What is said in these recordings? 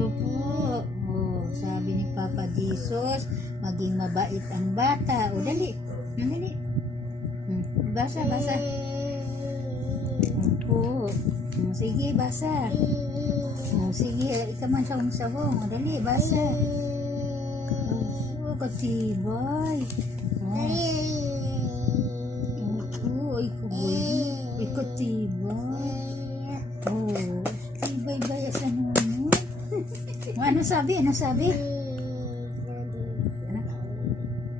Opo. Oh, sabi ni Papa Jesus, maging mabait ang bata. O, dali. Dali. Basa, basa. Opo. Sige, basa. Sige, ikaw man sahong-sahong. O, dali, basa. Oh, katibay. Opo, ay kuboy. Ay katibay. Oh, tibay-bay sa nunod. Ano sabi? Ano sabi?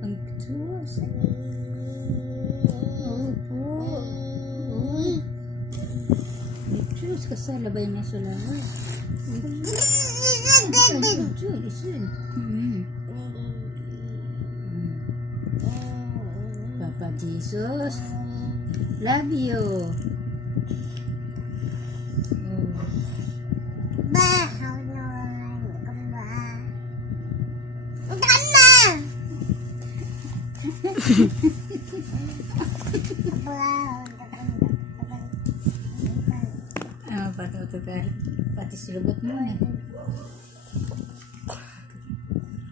Ang Diyos. Opo. Ang Diyos, kasalabay niya sa lahat. Isun. Papa Jesus, love you. Pati silugot mo eh.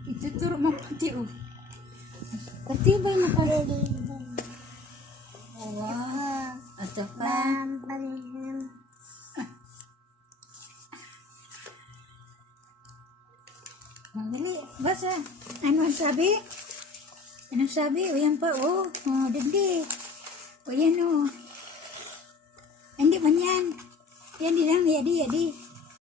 Ituturo mo pati oh. Katibay na pala. Wow. At saka dali, basa. Ano ang sabi? Anong sabi? O yan pa, oh. Oh, dindi. O yan, oh. Hindi man yan. Yan din lang, yadi.